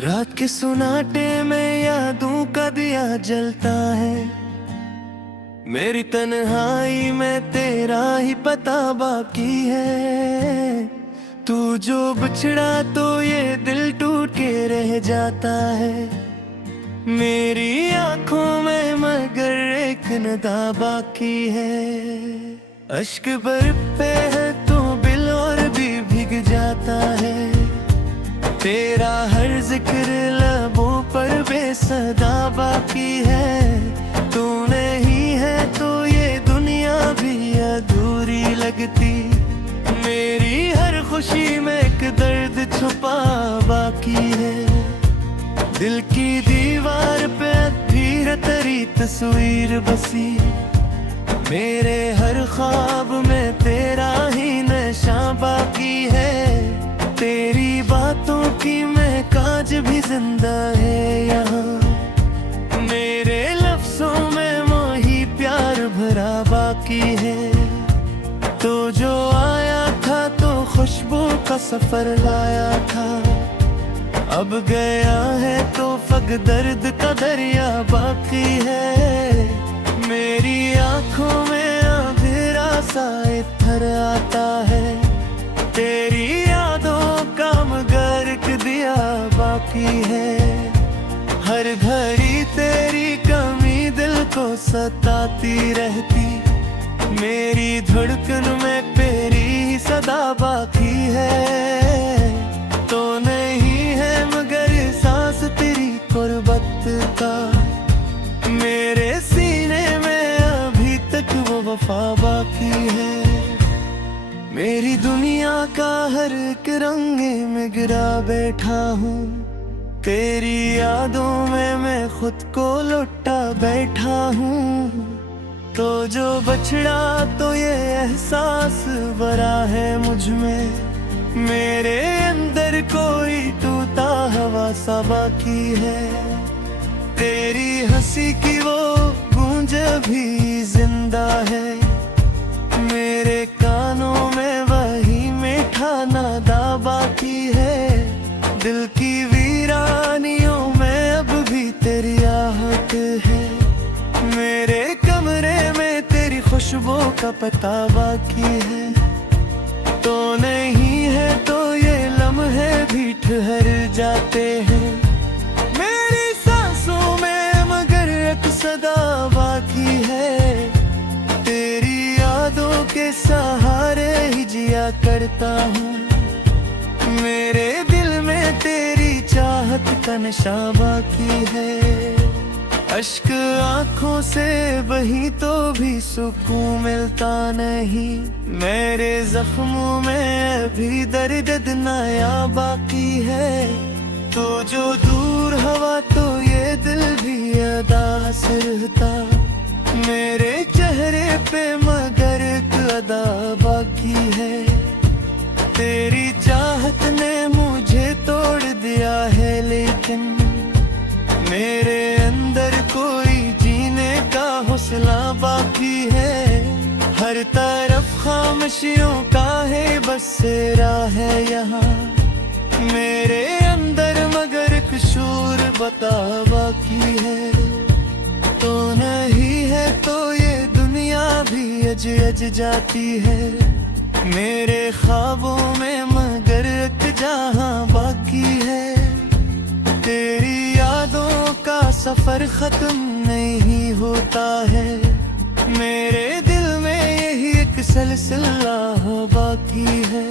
रात के सुनाटे में यादों का दिया जलता है। मेरी तन्हाई में तेरा ही पता बाकी है। तू जो बिछड़ा तो ये दिल टूट के रह जाता है। मेरी आंखों में मगर एक नदा बाकी है। अश्क बरपे है तो बिल और भी भीग जाता है। तेरा हर जिक्र लबों पर बेसदा बाकी है। तू नहीं है तो ये दुनिया भी अधूरी लगती। मेरी हर खुशी में एक दर्द छुपा बाकी है। दिल की दीवार पे अधीर तेरी तस्वीर बसी। मेरे हर ख्वाब में तेरा ही नशा बाकी है। तेरी बातों की महकाज भी जिंदा है यहाँ। मेरे लफ्जों में मोही प्यार भरा बाकी है। तो जो आया था तो खुशबू का सफर लाया था। अब गया है तो फक दर्द का दरिया बाकी है। मेरी आंखों में अंधेरा सा इधर आता है। तेरी यादों का मगर एक दिया बाकी है। हर घड़ी तेरी कमी दिल को सताती रहती। मेरी धड़कन में तेरी ही सदा बाकी है। तो नहीं है मगर सांस तेरी गुर्बत का। मेरे सीने में अभी तक वो वफा बाकी है। मेरी दुनिया का हर एक रंग में गिरा बैठा हूँ। तेरी यादों में मैं खुद को लुटा बैठा हूँ। तो जो बछड़ा तो ये एहसास भरा है मुझ में। मेरे अंदर कोई टूटा हवा सा बाकी है। तेरी हंसी की वो गूंज भी जिंदा है। मेरे कानों में वही मीठा नादा बाकी है। दिल की वीरानियों में अब भी तेरी आहट है। मेरे कमरे में तेरी खुशबू का पता बाकी है। तो नहीं है तो ये लम्हे भी ठहर जाते हैं। मेरी सांसों में मगर एक सदा बाकी है। तेरी यादों के सहारे ही जिया करता हूँ। मेरे दिल में तेरी चाहत का नशा बाकी है। अश्क आंखों से बही तो भी सुकून मिलता नहीं। मेरे जख्मों में अभी दर्द नया बाकी है। तो जो दूर हवा तो ये दिल भी अदास रहता। मेरे चेहरे पे मगर एक अदा बाकी है। तेरी चाहत ने मुझे तोड़ दिया है लेकिन मेरे अंदर कोई जीने का हौसला बाकी है। हर तरफ खामोशियों का है बसेरा है यहाँ। मेरे अंदर मगर एक शूर बता बाकी है। तो नहीं है तो ये दुनिया भी अज अज जाती है। मेरे ख्वाबों में मगर एक जहां बाकी है। तेरी यादों का सफर खत्म नहीं होता है। मेरे दिल में यही एक सिलसिला बाकी है।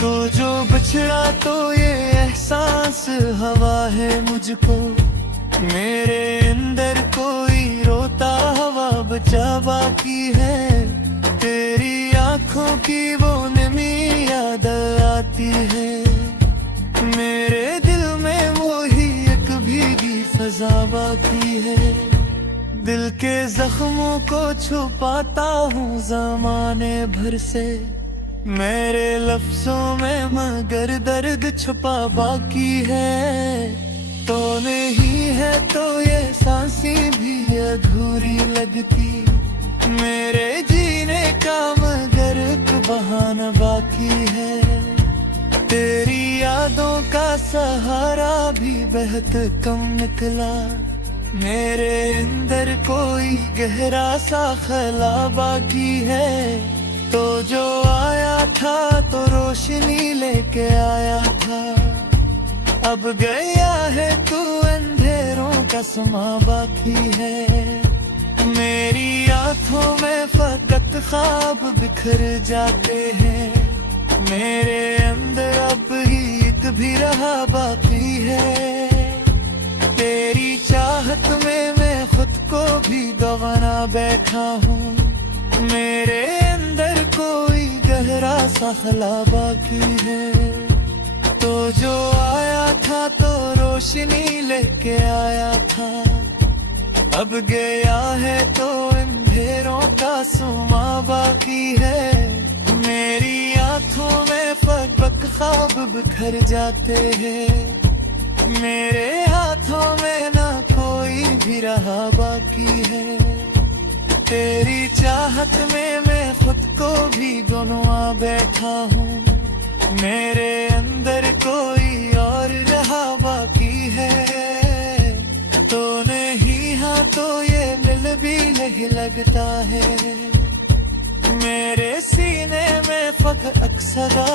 तो जो बिछड़ा तो ये एहसास हवा है मुझको। मेरे अंदर कोई रोता हवा बचा बाकी है। तेरी आंखों की वो नमी याद आती है। मेरे दिल में वो ही एक भीगी फजा बाकी है। दिल के जख्मों को छुपाता हूँ जमाने भर से। मेरे लफ्जों में मगर दर्द छुपा बाकी है। तो नहीं है तो ये सांसें भी अधूरी लगती। मेरे जीने का मगर एक बहाना बाकी है। तेरी यादों का सहारा भी बहुत कम निकला। मेरे अंदर कोई गहरा सा खला बाकी है। तो जो आया था तो रोशनी लेके आया था। अब गया है तू अंधेरों का समा बाकी है। मेरी आंखों में फकत ख्वाब बिखर जाते हैं। मेरे अंदर अब ईद भी रहा बाकी है। तेरी चाहत में मैं खुद को भी गंवाना बैठा हूँ। मेरे अंदर कोई गहरा सा खला बाकी है। तो जो आया था तो रोशनी लेके आया था। अब गया है तो अंधेरों का सुमा बाकी है। मेरी आंखों में फकत ख्वाब बिखर जाते हैं। मेरे हाथों में ना कोई भी रहा बाकी है। तेरी चाहत में मैं खुद को भी गंवा बैठा हूँ। मेरे अंदर कोई और रहा बाकी है। तो नहीं हाँ तो ये दिल भी नहीं लगता है। मेरे सीने में फकत सदा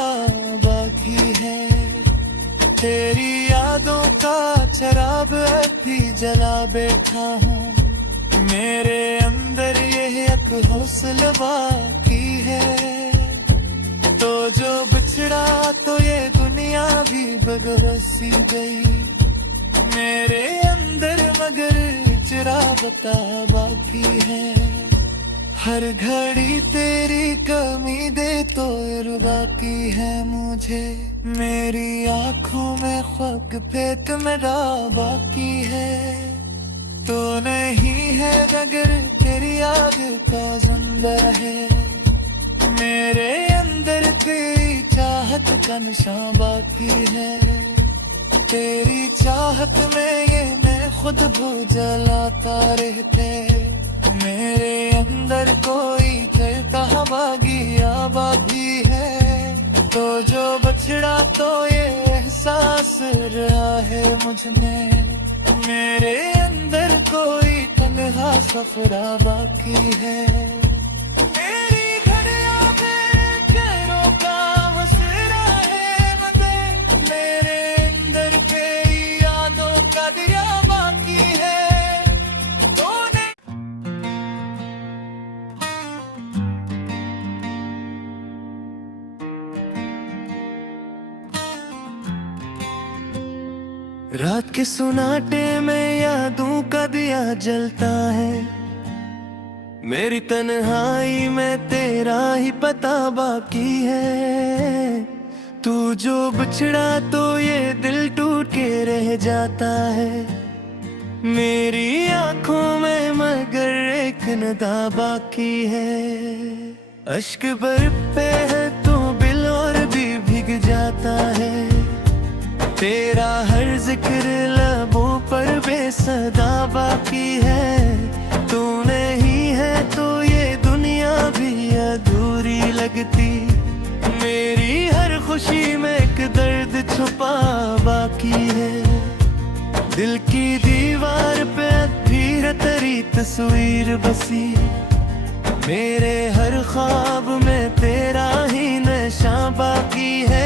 बाकी है। तेरी यादों का चराग अभी जला बैठा हूँ। मेरे अंदर ये एक हौसला बाकी है। तो जो बिछड़ा तो ये दुनिया भी बरसी गई। मेरे अंदर मगर इचरा बता बाकी है। हर घड़ी तेरी कमी दे तो बाकी है मुझे। मेरी आंखों में ख्वाब फेंक मेरा बाकी है। तो नहीं है मगर तेरी याद का जिंदा है। मेरे अंदर तेरी चाहत का निशान बाकी है। तेरी चाहत में ये मैं खुद भूल जलाता रहते। मेरे अंदर कोई चलता बागिया बाकी है। तो जो बछड़ा तो ये एहसास रहा है मुझ में। मेरे अंदर कोई तन्हा सफरा बाकी है। मेरी घड़ियां में पैरों का हौसला है मगर मेरे अंदर कई यादों का दिया बाकी है। तूने रात के सुनाटे में यादों का दिया जलता है। मेरी तन्हाई में तेरा ही पता बाकी है। तू जो बिछड़ा तो ये दिल टूट के रह जाता है। मेरी आंखों में मगर एक नदा बाकी है। अश्क बरपे है तो बिल और भी भीग जाता है। तेरा हर जिक्र लबों पर बेसदा बाकी है। तू नहीं है तो ये दुनिया भी अधूरी लगती। मेरी हर खुशी में एक दर्द छुपा बाकी है। दिल की दीवार पे अधीर तेरी तस्वीर बसी। मेरे हर ख्वाब में तेरा ही नशा बाकी है।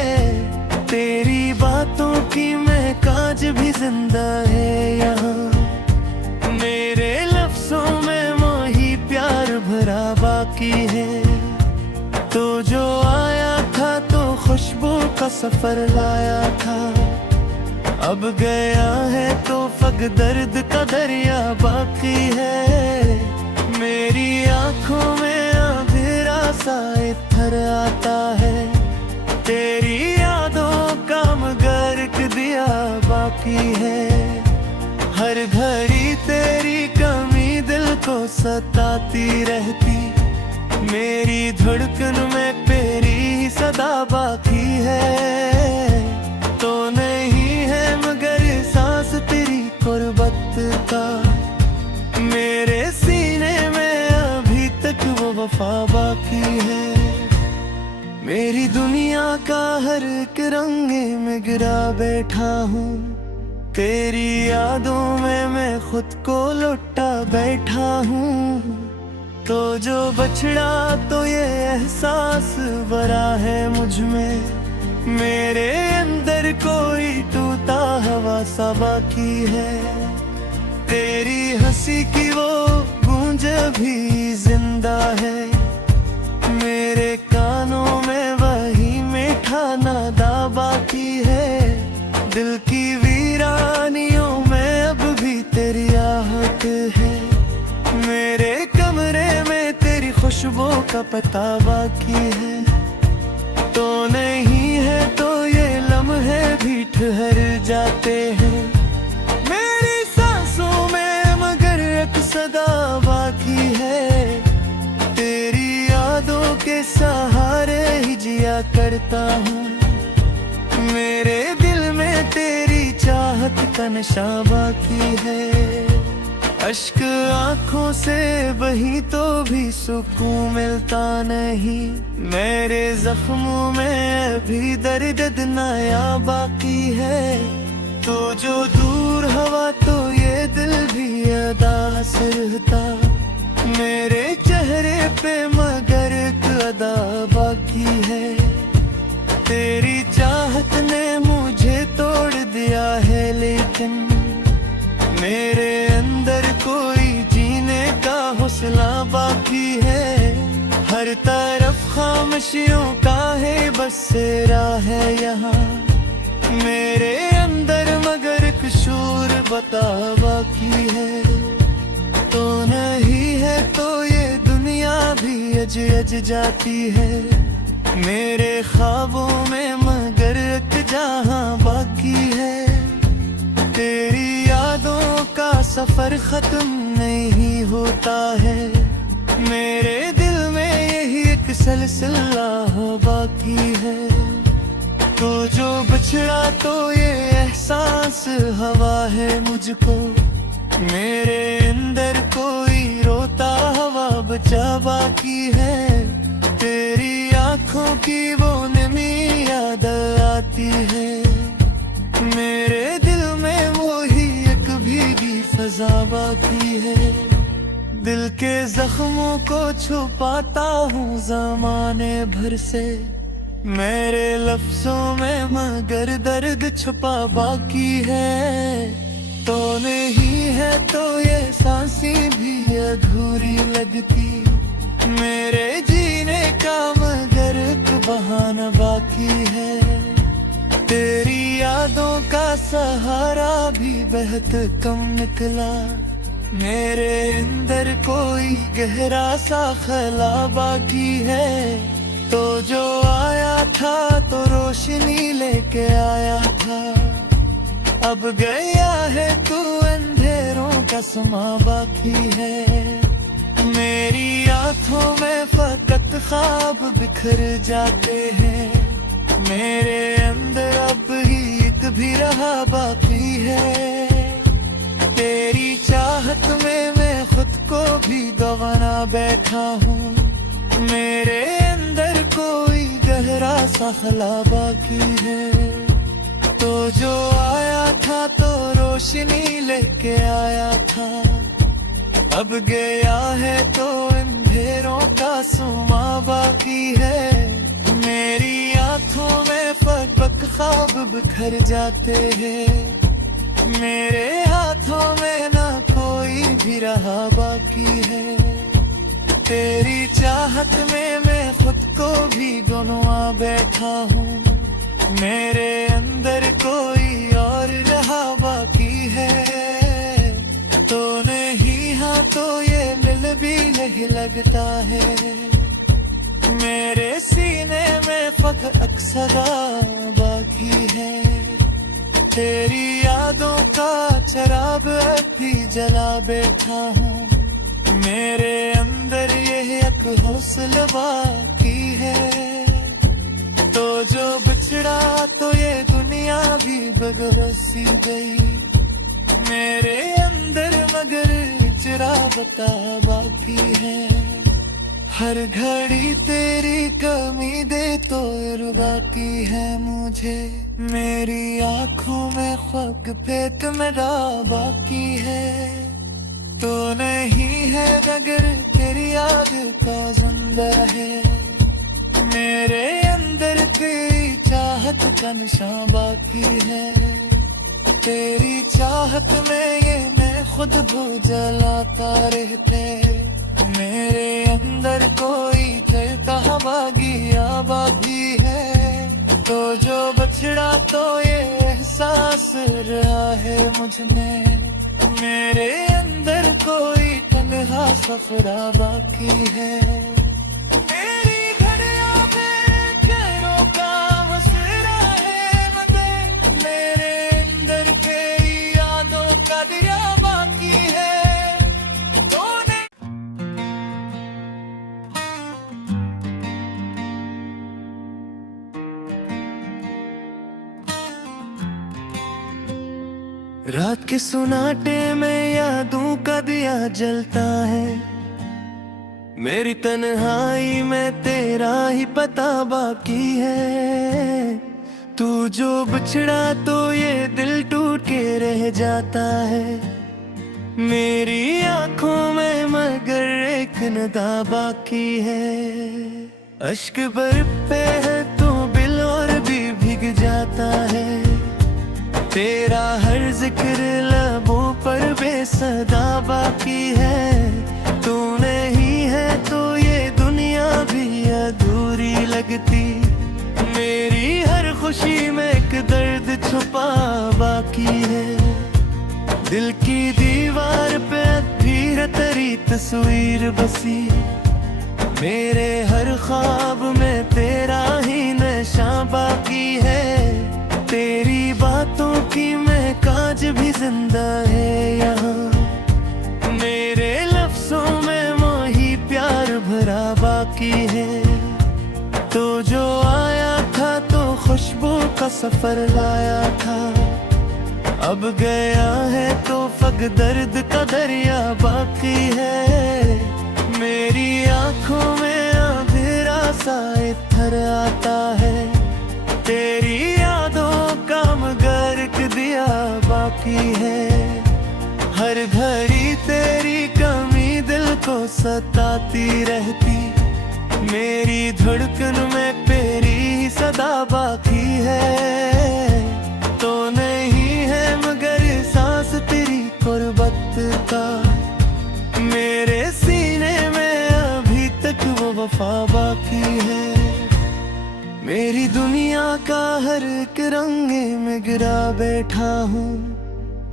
तेरी बातों की महकाज भी जिंदा है यहाँ। मेरे लफ्जों में मोही प्यार भरा बाकी है। तो जो आया था तो खुशबू का सफर लाया था। अब गया है तो फक दर्द का दरिया बाकी है। मेरी आंखों में अंधेरा सा इधर आता है। तेरी यादों का गर्क दिया बाकी है। हर घड़ी तेरी कमी दिल को सताती रहती। मेरी धड़कन में तेरी ही सदा बाकी है। तो नहीं है मगर सांस तेरी गुर्बत का। मेरे सीने में अभी तक वो वफा बाकी है। मेरी दुनिया का हर एक रंग में गिरा बैठा हूँ, तेरी यादों में मैं खुद को लुटा बैठा हूँ। तो जो बछड़ा तो ये एहसास भरा है मुझ में, मेरे अंदर कोई टूटा हवा सा बाकी है। तेरी हंसी की वो गूंज भी जिंदा है, मेरे कानों में वही मीठा नादा बाकी है। दिल की वीरानियों में अब भी तेरी आहट है, मेरे कमरे में तेरी खुशबू का पता बाकी है। तो नहीं है तो ये लम्हे भी ठहर जाते हैं, मेरी सांसों में मगर एक सदा बाकी है। तेरी यादों के सहारे ही जिया करता हूँ, मेरे दिल में तेरी चाहत का नशा बाकी है। अश्क आँखों से बही तो भी सुकून मिलता नहीं, मेरे जख्मों में भी दर्द नया बाकी है। तो जो दूर हवा तो ये दिल भी अदास रहता, मेरे चेहरे पे मगर एक अदा बाकी है। तेरी चाहत ने मुझे तोड़ दिया है, लेकिन मेरे अंदर कोई जीने का हौसला बाकी है। हर तरफ खामोशियों का है बसेरा है यहाँ, मेरे अंदर मगर एक शूर बता बाकी है। तो नहीं है तो ये दुनिया भी अज अज जाती है, मेरे ख्वाबों में मगर एक जहां बाकी है। तेरी यादों का सफर खत्म नहीं होता है, मेरे दिल में यही एक सिलसिला बाकी है। तो जो बिछड़ा तो ये एहसास हवा है मुझको, मेरे अंदर कोई रोता हवा बचा बाकी है। तेरी आँखों की वो नमी याद आती है, मेरे दिल में वो ही एक भीगी फजा बाकी है। दिल के जख्मों को छुपाता हूँ जमाने भर से, मेरे लफ्जों में मगर दर्द छुपा बाकी है। तो नहीं है तो ये सांसें भी अधूरी लगती, मेरे जीने का मगर एक बहाना बाकी है। तेरी यादों का सहारा भी बहुत कम निकला, मेरे अंदर कोई गहरा सा खला बाकी है। तो जो आया था तो रोशनी लेके आया था, अब गया है तू अंधेरों का समा बाकी है। मेरी आँखों में फकत ख्वाब बिखर जाते हैं, मेरे अंदर अब ही एक भी रहा बाकी है। तेरी चाहत में मैं खुद को भी गंवाना बैठा हूँ, मेरे अंदर कोई गहरा सा खला बाकी है। तो जो आया था तो रोशनी लेके आया था, अब गया है तो अंधेरों का सुमा बाकी है। मेरी आँखों में फकबक ख्वाब बिखर जाते हैं, मेरे हाथों में ना कोई भी रहा बाकी है। तेरी चाहत में मैं खुद को भी गंवा बैठा हूँ, मेरे अंदर कोई और रहा बाकी है। तो नहीं हाँ तो ये दिल भी नहीं लगता है, मेरे सीने में फक अक्सरा बाकी है। तेरी यादों का चराग अभी जला बैठा हूँ, मेरे अंदर ये एक हौसला बाकी है। तो जो बिछड़ा तो ये दुनिया भी बगसी गई, मेरे अंदर मगर इचरा बता बाकी है। हर घड़ी तेरी कमी दे तो बाकी है मुझे, मेरी आंखों में ख्वाब फेंक मेरा बाकी है। तो नहीं है मगर तेरी याद का जिंदा है, मेरे अंदर तेरी चाहत का निशान बाकी है। तेरी चाहत में ये मैं खुद भूल जलाता रहते, मेरे अंदर कोई चलता बागिया बागी है। तो जो बछड़ा तो ये एहसास रहा है मुझ में, मेरे अंदर कोई तन्हा सफरा बाकी है। मेरी घड़ियों में खैरों का मसरा है मगर, मेरे अंदर तेरी यादों का दिया बाकी है। रात के सुनाटे में यादों का दिया जलता है, मेरी तन्हाई में तेरा ही पता बाकी है। तू जो बिछड़ा तो ये दिल टूट के रह जाता है, मेरी आंखों में मगर एक नदा बाकी है। अश्क बरपे है तो बिल और भी भीग जाता है, तेरा हर जिक्र लबों पर बेसदा बाकी है। तू नहीं है तो ये दुनिया भी अधूरी लगती, मेरी हर खुशी में एक दर्द छुपा बाकी है। दिल की दीवार पे अधीर तेरी तस्वीर बसी, मेरे हर ख्वाब में तेरा ही नशा बाकी है। तेरी बातों की महकाज भी जिंदा है यहाँ, मेरे लफ्जों में मोही प्यार भरा बाकी है। तो जो आया था तो खुशबू का सफर लाया था, अब गया है तो फक दर्द का दरिया बाकी है। मेरी आंखों में अंधेरा सा इधर आता है, तेरी यादों का गर्क दिया बाकी है। हर घड़ी तेरी कमी दिल को सताती रहती, मेरी धड़कन में तेरी ही सदा बाकी है। तो नहीं है मगर सांस तेरी गुर्बत का, मेरे सीने में अभी तक वो वफा बाकी है। मेरी दुनिया का हर एक रंग में गिरा बैठा हूँ,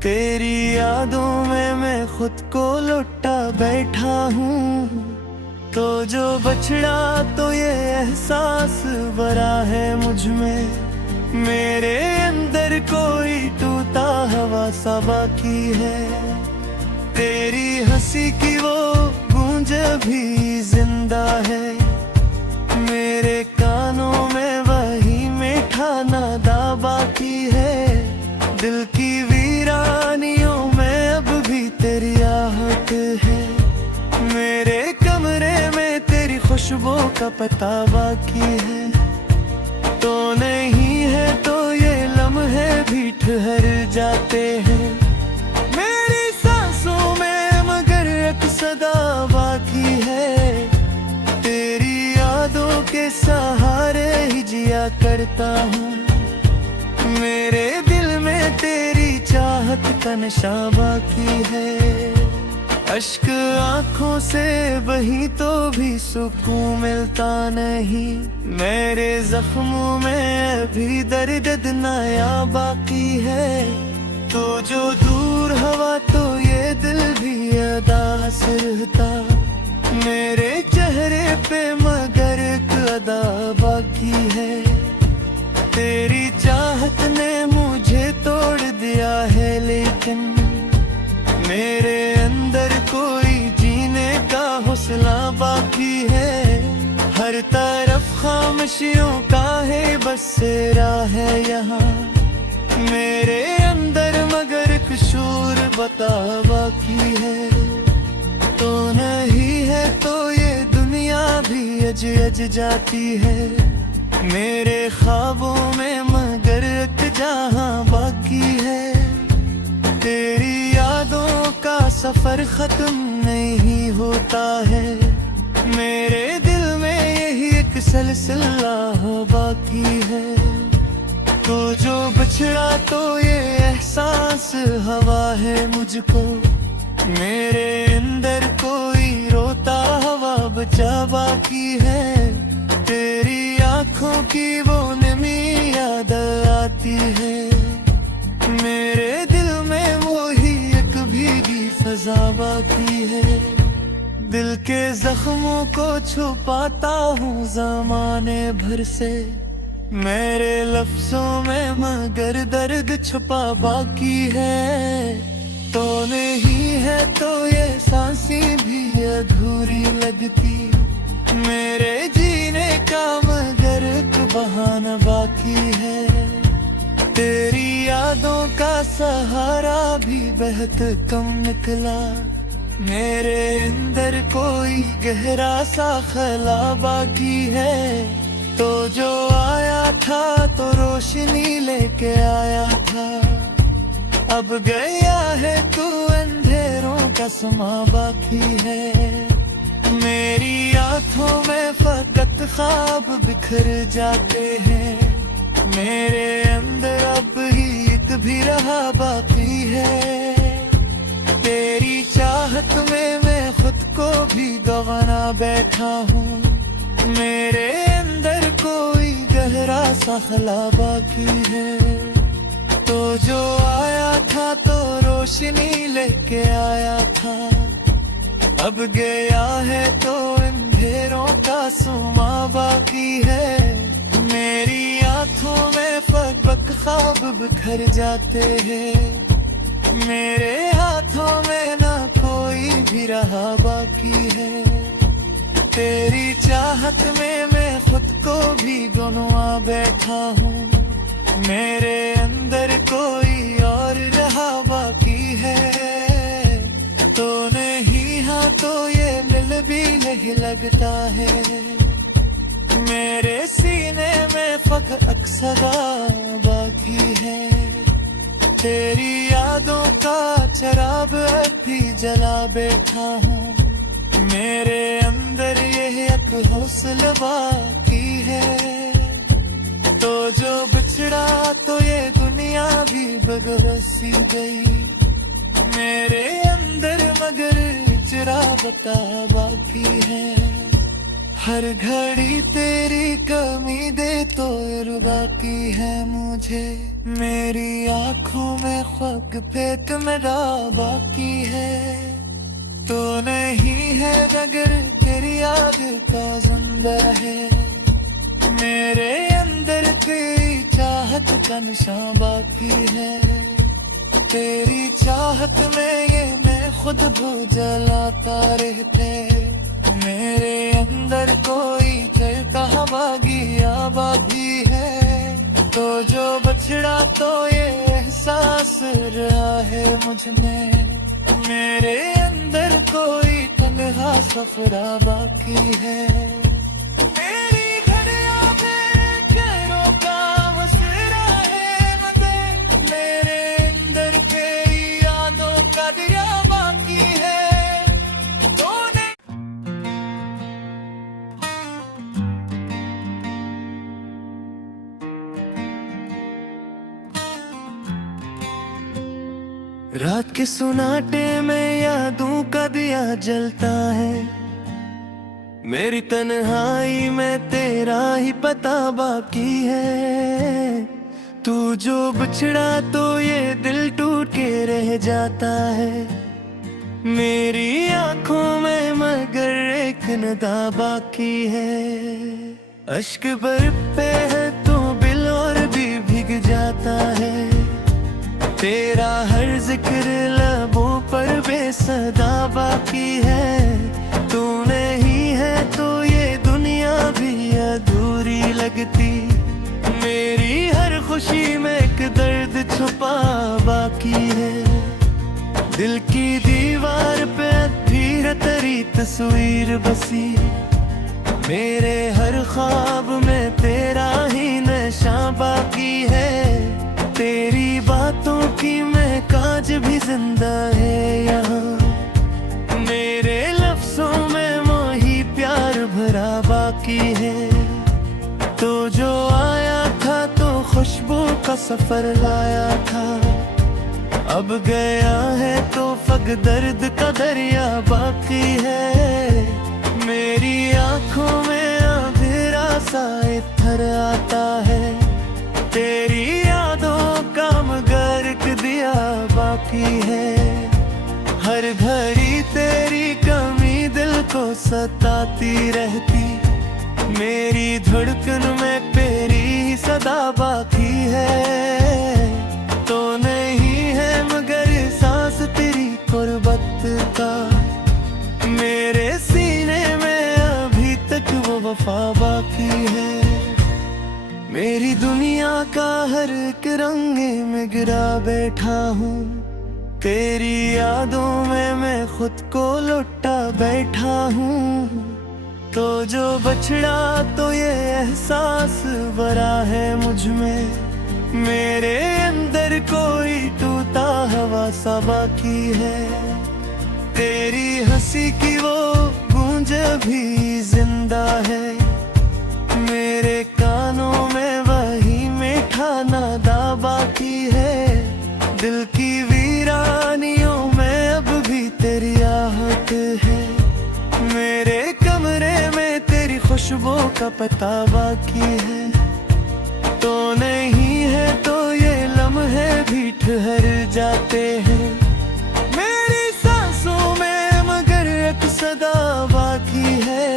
तेरी यादों में मैं खुद को लुटा बैठा हूँ। तो जो बछड़ा तो ये एहसास भरा है मुझ में, मेरे अंदर कोई टूटा हवा सा बाकी है। तेरी हंसी की वो गूंज भी जिंदा है, मेरे कानों में वही मीठा नादा बाकी है। दिल की वीरानियों में अब भी तेरी आहट है, मेरे कमरे में तेरी खुशबू का पता बाकी है। तो नहीं है तो ये लम्हे भी ठहर जाते हैं, मेरी सांसों में मगर एक सदा बाकी है। तेरी यादों के सहारे ही जिया करता हूँ, मेरे दिल में तेरी चाहत का नशा बाकी है। अश्क आंखों से बही तो भी सुकून मिलता नहीं, मेरे जख्मों में भी दर्द नया बाकी है। तो जो दूर हवा तो ये दिल भी अदास रहता, मेरे चेहरे पे मगर एक अदा बाकी है। तेरी चाहत ने मुझे तोड़ दिया है, लेकिन मेरे अंदर कोई जीने का हौसला बाकी है। हर तरफ खामोशियों का है बसेरा है यहाँ, मेरे अंदर मगर एक शूर बता बाकी है। तो नहीं है तो ये दुनिया सूरज अज जाती है मेरे ख्वाबों में, मगर एक जहां बाकी है। तेरी यादों का सफर खत्म नहीं होता है, मेरे दिल में यही एक सिलसिला बाकी है। तो जो बिछड़ा तो ये एहसास हवा है मुझको, मेरे अंदर कोई रोता हवा बचा बाकी है। तेरी आंखों की वो नमी याद आती है, मेरे दिल में वो ही एक भीगी फजा बाकी है। दिल के जख्मों को छुपाता हूँ ज़माने भर से, मेरे लफ्जों में मगर दर्द छुपा बाकी है। तो नहीं है तो ये सांसें भी अधूरी लगती, मेरे जीने का मगर एक बहाना बाकी है। तेरी यादों का सहारा भी बहुत कम निकला, मेरे अंदर कोई गहरा सा खला बाकी है। तो जो आया था तो रोशनी लेके आया था, अब गया है तू अंधेरों का समा बाकी है। मेरी आंखों में फकत ख्वाब बिखर जाते हैं, मेरे अंदर अब ही एक भी रहा बाकी है। तेरी चाहत में मैं खुद को भी गंवाना बैठा हूँ, मेरे अंदर कोई गहरा सा खला बाकी है। तो जो आया था तो रोशनी लेके आया था, अब गया है तो अंधेरों का सुमा बाकी है। मेरी आंखों में फकबक ख्वाब बिखर जाते हैं, मेरे हाथों में ना कोई भी रहा बाकी है। तेरी चाहत में मैं खुद को भी गंवा बैठा हूँ, मेरे अंदर कोई और रहा बाकी है। तो नहीं हाँ तो ये दिल भी नहीं लगता है, मेरे सीने में फकत अक्सरा बाकी है। तेरी यादों का चराग अब भी जला बैठा हूँ, मेरे अंदर ये एक हौसला बाकी है। तो जो बिछड़ा तो ये दुनिया भी बगसी गई, मेरे अंदर मगर चिरा बता बाकी है। हर घड़ी तेरी कमी दे तो बाकी है मुझे, मेरी आंखों में ख्वाब फेंक मेरा बाकी है। तो नहीं है मगर तेरी याद का जिंदा है, मेरे अंदर की चाहत का निशान बाकी है। तेरी चाहत में ये मैं खुद भूल जलाता रहते, मेरे अंदर कोई चलता बागिया बागी है। तो जो बछड़ा तो ये एहसास रहा है मुझ में, मेरे अंदर कोई तन्हा सफरा बाकी है। रात के सुनाटे में यादों का दिया जलता है, मेरी तन्हाई में तेरा ही पता बाकी है। तू जो बिछड़ा तो ये दिल टूट के रह जाता है, मेरी आंखों में मगर एक नदा बाकी है। अश्क बरपे है तो बिल और भी भीग जाता है, तेरा हर जिक्र लबों पर बेसदा बाकी है। तू नहीं है तो ये दुनिया भी अधूरी लगती, मेरी हर खुशी में एक दर्द छुपा बाकी है। दिल की दीवार पे अधीर तेरी तस्वीर बसी, मेरे हर ख्वाब में तेरा ही नशा बाकी है। तेरी बातों की महकाज भी जिंदा है यहाँ। मेरे लफ्जों में मोही प्यार भरा बाकी है। तो जो आया था तो खुशबू का सफर लाया था। अब गया है तो फग दर्द का दरिया बाकी है। मेरी आंखों में अंधेरा सा इत्थर आता है। तेरी यादों का गर्क दिया बाकी है। हर घड़ी तेरी कमी दिल को सताती रहती। मेरी धड़कन में तेरी ही सदा बाकी है। तो नहीं है मगर सांस तेरी गुर्बत का। मेरे सीने में अभी तक वो वफा बाकी है। मेरी दुनिया का हर एक रंग में गिरा बैठा हूँ। तेरी यादों में मैं खुद को लुटा बैठा हूँ। तो जो बछड़ा तो ये एहसास भरा है मुझ में। मेरे अंदर कोई टूटा हवा सा बाकी है। तेरी हंसी की वो गूंज भी जिंदा है। मेरे कानों में वही मीठा नादा बाकी है। दिल की वीरानियों में अब भी तेरी आहट है। मेरे कमरे में तेरी खुशबू का पता बाकी है। तो नहीं है तो ये लम्हे भी ठहर जाते हैं। मेरी सांसों में मगर एक सदा बाकी है।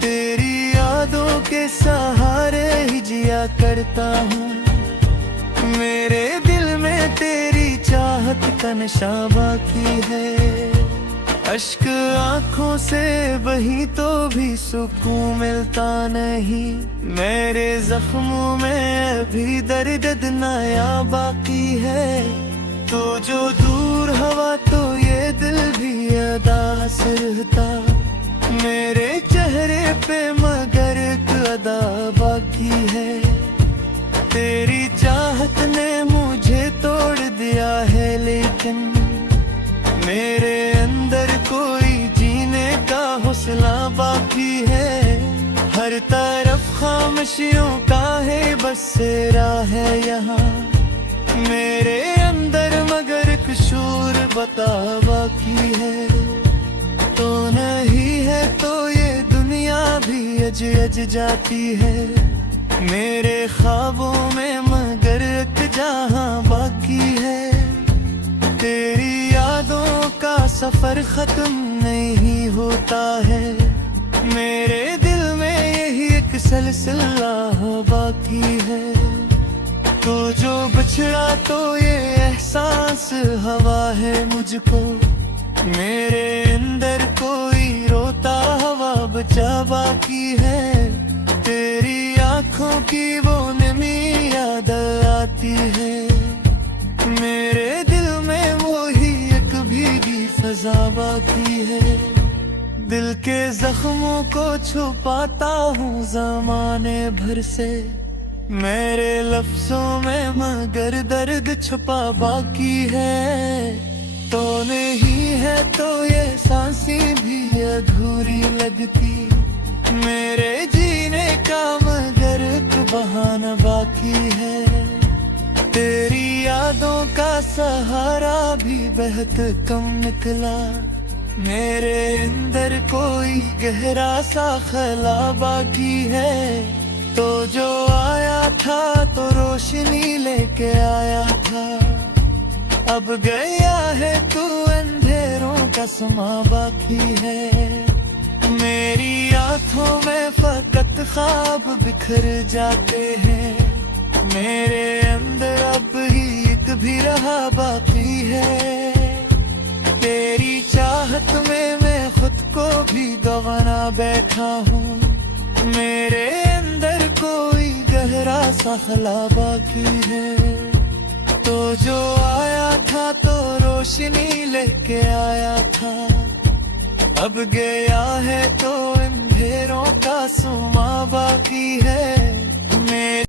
तेरी यादों के सहारे ही जिया करता हूँ। मेरे दिल में तेरी चाहत का नशा बाकी है। अश्क आंखों से बही तो भी सुकून मिलता नहीं। मेरे जख्मों में अभी दर्द नया बाकी है। तो जो दूर हवा तो ये दिल भी अदास रहता। मेरे चेहरे पे मगर एक अदा बाकी है। तेरी चाहत ने मुझे तोड़ दिया है लेकिन मेरे अंदर कोई जीने का हौसला बाकी है। हर तरफ खामोशियों का है बसेरा है यहाँ। मेरे अंदर मगर एक शूर बता बाकी है। तो नहीं है तो ये दुनिया भी अज अज जाती है। मेरे ख्वाबों में मगर एक जहां बाकी है। तेरी यादों का सफर खत्म नहीं होता है। मेरे दिल में यही एक सिलसिला बाकी है। तो जो बिछड़ा तो ये एहसास हवा है मुझको। मेरे अंदर कोई रोता हवा बचा बाकी है। तेरी आंखों की वो नमी याद आती है। मेरे दिल में वो ही एक भीगी फजा बाकी है। दिल के जख्मों को छुपाता हूँ जमाने भर से। मेरे लफ्जों में मगर दर्द छुपा बाकी है। तो नहीं है तो ये सांसें भी अधूरी लगती। मेरे जीने का मगर एक बहाना बाकी है। तेरी यादों का सहारा भी बहुत कम निकला। मेरे अंदर कोई गहरा सा खला बाकी है। तो जो आया था तो रोशनी लेके आया था। अब गया है तू अंधेरों का समा बाकी है। मेरी आंखों में फकत ख्वाब बिखर जाते हैं। मेरे अंदर अब ही एक भी रहा बाकी है। तेरी चाहत में मैं खुद को भी गंवाना बैठा हूँ। मेरे अंदर कोई गहरा सा खला बाकी है। तो जो आया था तो रोशनी लेके आया था। अब गया है तो अंधेरों मासूमा बाकी है,